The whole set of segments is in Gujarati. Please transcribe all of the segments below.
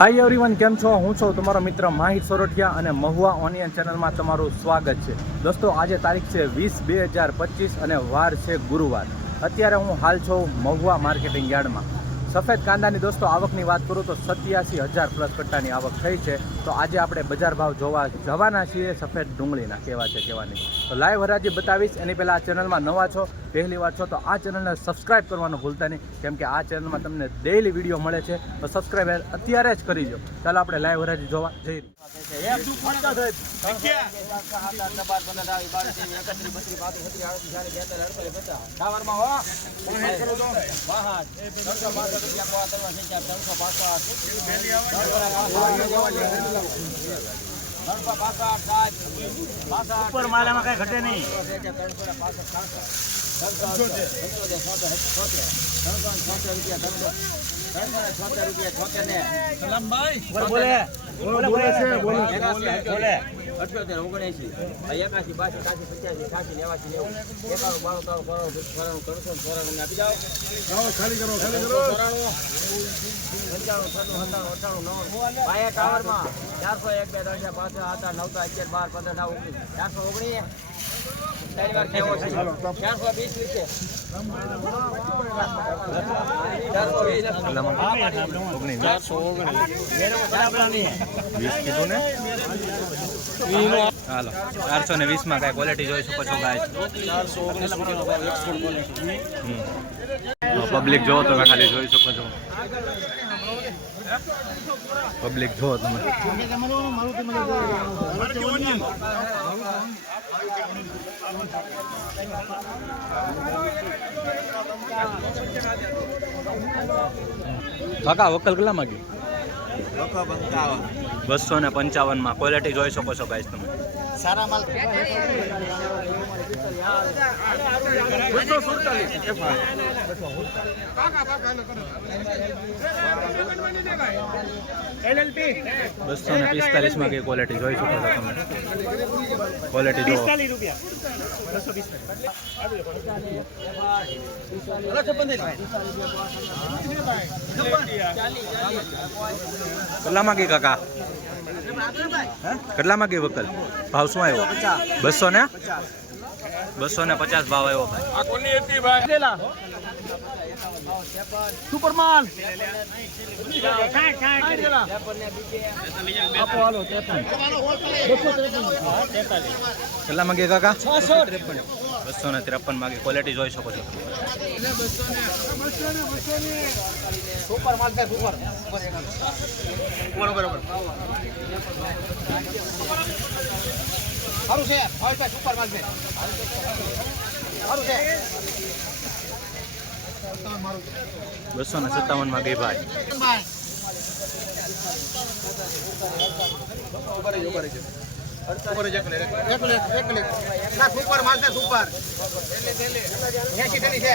હાય એવરીવન કેમ છો? હું છું તમારો મિત્ર માહિત સોરઠિયા અને મહુવા ઓનિયન ચેનલમાં તમારું સ્વાગત છે. દોસ્તો, આજે તારીખ છે વીસ બે હજાર પચીસ અને વાર છે ગુરુવાર. અત્યારે હું હાલ છું મહુવા માર્કેટિંગ યાર્ડમાં. સફેદ કાંદાની દોસ્તો આવકની વાત કરું તો સત્યાસી હજાર પ્લસ કટ્ટાની આવક થઈ છે. તો આજે આપણે બજાર ભાવ જોવા જવાના છીએ. સફેદ ડુંગળીના કેવા છે કેવાની તો લાઈવ હરાજી બતાવીશ. એની પહેલાં આ ચેનલમાં નવા છો પહેલી વાર છો તો આ ચેનલને સબસ્ક્રાઇબ કરવાનું ભૂલતા નહીં કેમ કે આ ચેનલમાં તમને ડેઈલી વીડિયો મળે છે. તો સબસ્ક્રાઇબ અત્યારે જ કરી દો. ચાલો આપણે લાઈવ હરાજી જોવા જઈ રહી ઉપર માલામાં કઈ ઘટે નહીં. રૂપિયા બોલે બોલે. બોલે બોલે અઠ્યોતેર ઓગણએંસી એકાસી બાસી ત્રાસી પંચ્યાસી છ્યાસી નેવાસી નેવું. એકાણું બાણું ત્રણ ચોરાણું ચોરાણું ત્રણસો ચોરાણું આપી જાઓ. ખાલી કરો ખાલી કરો. ચોરાણું પંચાણું છન્નું સત્તાણું અઠાણું નવ બાયા ટાવરમાં ચારસો એક બે ચાર પાંચ છ સાત આઠ નવ દસ અગિયાર બાર પંદર ઓગણીસ. ચારસો ઓગણીસ. ચારસો વીસ વીસ વીસ ને ને વીસમાં કાંઈ ક્વોલિટી જોઈ શકો છો ગાય પબ્લિક જોવો તો ખાલી જોઈ શકો છો. પબ્લિક જો તમે. કાકા વકલ કેટલા માંગી બસો ને પંચાવનમાં ક્વોલિટી જોઈ શકો છો ગાઈસ તમે. સારા માલ બસો ને પિસ્તાલીસમાં કઈ ક્વોલિટી જોઈ શકો છો તમે? ક્વોલિટી જો કેટલામાં બસો માંગી કાકા? કેટલામાં માંગી વકલ? ભાવ શું આવ્યો? બસો ને? બસો ને પચાસ ભાવ આવ્યો ભાઈ. સુપર કેટલા માંગી કાકા? બસો ને ત્રેપન માંગી. ક્વોલિટી જોઈ શકો છો. સુપર માલ સુપર બરોબર. સારું છે. ભાઈ સુપર માલ છે સારું છે. બસો ને સત્તાવનમાં ગઈ ભાઈ. સુપર માલ છે. સુપર એસી થેલી છે.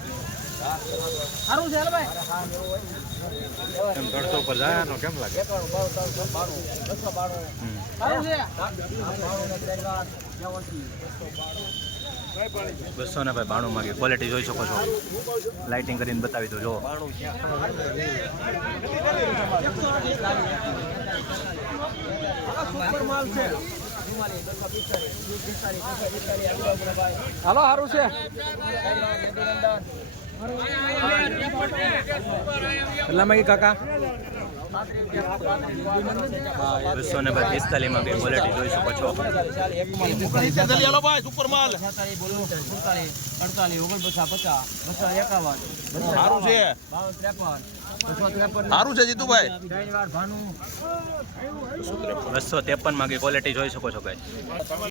સારું છે ભાઈ. એમ ત્રણસો ઉપર જાય કેમ લાગે? બસો ને ભાઈ બાણું માગી ક્વોલિટી જોઈ શકો છો. લાઇટિંગ કરીને બતાવી દો જો. હાલો સારું છે. કેટલા માંગી કાકા. બસો ને પિસ્તાલીસ માંગી ક્વોલિટી જોઈ શકો છો. સારું છે. સારું છે જીતુભાઈ. બસો ત્રેપન માંગી ક્વોલિટી જોઈ શકો છો ભાઈ